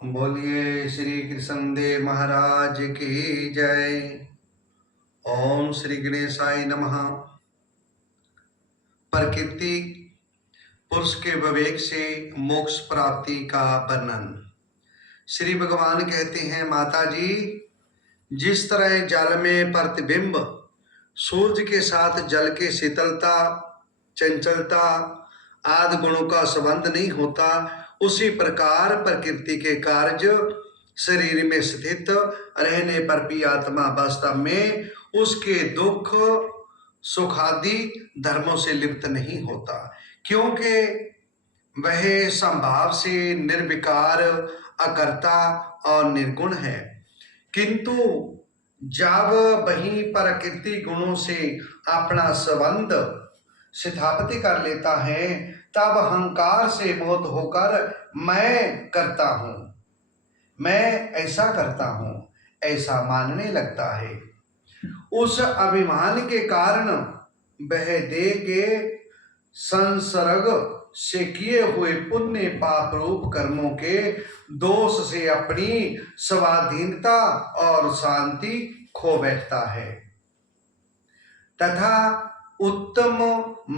बोलिए श्री कृष्ण देव महाराज की जय। ओम श्री गणेशाय नमः। प्रकृति पुरुष के विवेक से मोक्ष प्राप्ति का वर्णन। श्री भगवान कहते हैं, माता जी, जिस तरह जल में प्रतिबिंब सूर्य के साथ जल के शीतलता, चंचलता आदि गुणों का संबंध नहीं होता, उसी प्रकार प्रकृति के कार्य शरीर में स्थित रहने पर भी आत्मा वास्तव में उसके दुख सुखादि धर्मों से लिप्त नहीं होता, क्योंकि वह संभाव से निर्विकार, अकर्ता और निर्गुण है। किंतु जब वही प्रकृति गुणों से अपना संबंध स्थापित कर लेता है, तब अहंकार से मोहित होकर मैं करता हूं, मैं ऐसा करता हूं, ऐसा मानने लगता है। उस अभिमान के कारण वह देह के संसर्ग से किए हुए पुण्य पाप रूप कर्मों के दोष से अपनी स्वाधीनता और शांति खो बैठता है तथा उत्तम,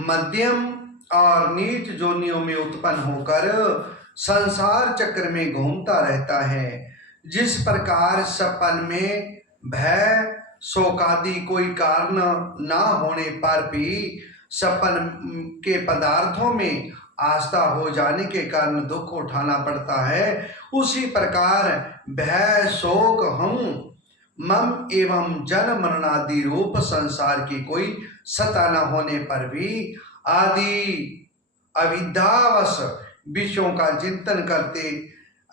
मध्यम और नीच जोनियों में उत्पन्न होकर संसार चक्र में घूमता रहता है। जिस प्रकार सपन में भय शोकादि कोई कारण ना होने पर भी सपन के पदार्थों में आस्था हो जाने के कारण दुख उठाना पड़ता है, उसी प्रकार भय शोक हम मम एवं जन्म मरणादि रूप संसार की कोई सत्ता न होने पर भी आदि अविद्यावश विषयों का चिंतन करते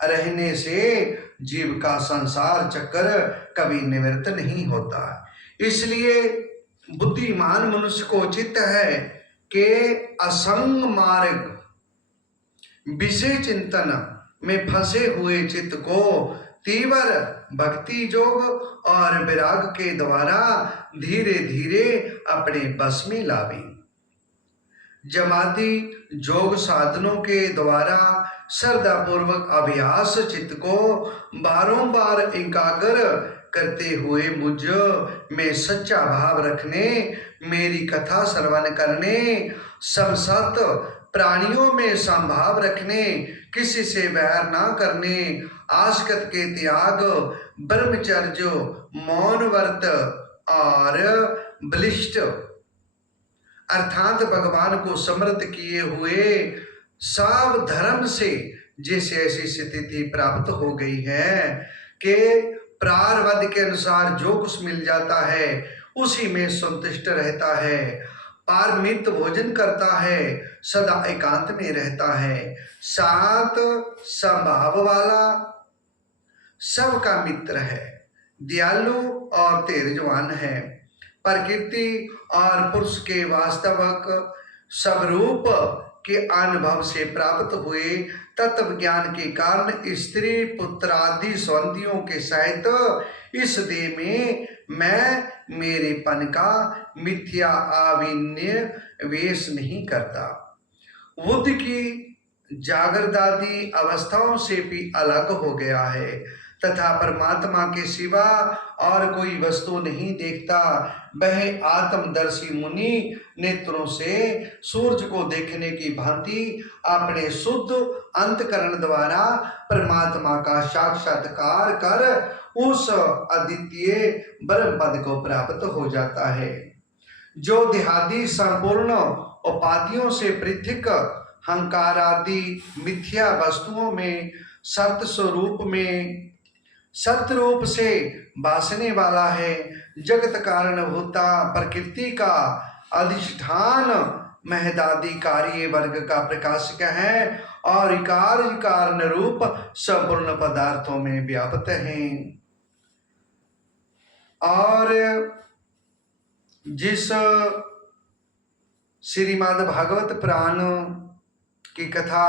रहने से जीव का संसार चक्र कभी निवृत्त नहीं होता। इसलिए बुद्धिमान मनुष्य को उचित है कि असंग मार्ग विषय चिंतन में फंसे हुए चित्त को तीव्र भक्ति योग और विराग के द्वारा धीरे धीरे अपने बस में लावे। जमाती योग साधनों के द्वारा श्रद्धा पूर्वक अभ्यास चित्त को बारंबार एकाग्र करते हुए मुझ में सच्चा भाव रखने, मेरी कथा श्रवण करने, सब सत प्राणियों में संभाव रखने, किसी से वैर ना करने, आसक्त के त्याग, ब्रह्मचर्य, मौन व्रत और बलिष्ठ अर्थात भगवान को समर्थ किए हुए सब धर्म से जैसे ऐसी स्थिति प्राप्त हो गई है कि प्रारब्ध के अनुसार जो कुछ मिल जाता है उसी में संतुष्ट रहता है, पारमित भोजन करता है, सदा एकांत में रहता है, सात स्वभाव वाला, सबका मित्र है, दयालु और तेजवान है, प्रकृति और पुरुष के वास्तविक स्वरूप के अनुभव से प्राप्त हुए तत्व ज्ञान के कारण स्त्री पुत्र आदि संबंधियों के सहित इस देह में मैं मेरेपन का मिथ्या अभिनय वेश नहीं करता। बुद्ध की जागृदादि अवस्थाओं से भी अलग हो गया है तथा परमात्मा के सिवा और कोई वस्तु नहीं देखता। वह आत्मदर्शी मुनि नेत्रों से सूर्य को देखने की भांति अपने शुद्ध अंतकरण द्वारा परमात्मा का साक्षात्कार कर उस अद्वितीय ब्रह्म पद को प्राप्त हो जाता है, जो देहादि संपूर्ण उपाधियों से पृथक हंकार आदि मिथ्या वस्तुओं में सत्य स्वरूप में सत्य रूप से भासने वाला है। जगत कारण होता प्रकृति का अधिष्ठान महदादि कार्य वर्ग का प्रकाशक है और कार्य कारण रूप संपूर्ण पदार्थों में व्याप्त है। और जिस श्रीमद् भागवत पुराण की कथा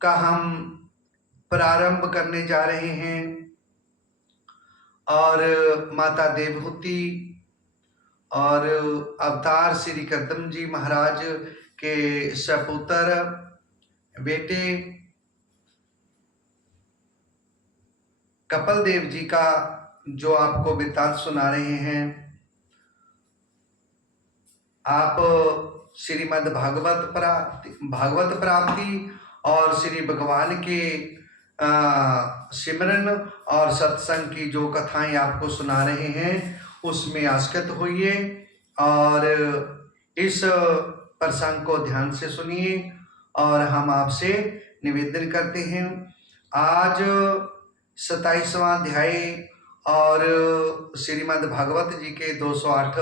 का हम प्रारंभ करने जा रहे हैं और माता देवहूति और अवतार श्री कर्दम जी महाराज के सपुत्र बेटे कपिल देव जी का जो आपको वृत्तांत सुना रहे हैं। आप श्रीमद् भागवत प्राप्ति और श्री भगवान के सिमरन और सत्संग की जो कथाएं आपको सुना रहे हैं उसमें आसक्त होइए और इस प्रसंग को ध्यान से सुनिए। और हम आपसे निवेदन करते हैं, आज 27वां अध्याय और श्रीमद् भागवत जी के 208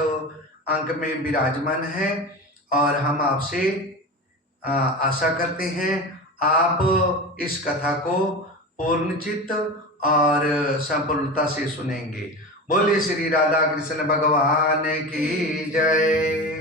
अंक में विराजमान है और हम आपसे आशा करते हैं आप इस कथा को पूर्णचित्त और संपूर्णता से सुनेंगे। बोले श्री राधा कृष्ण भगवान की जय।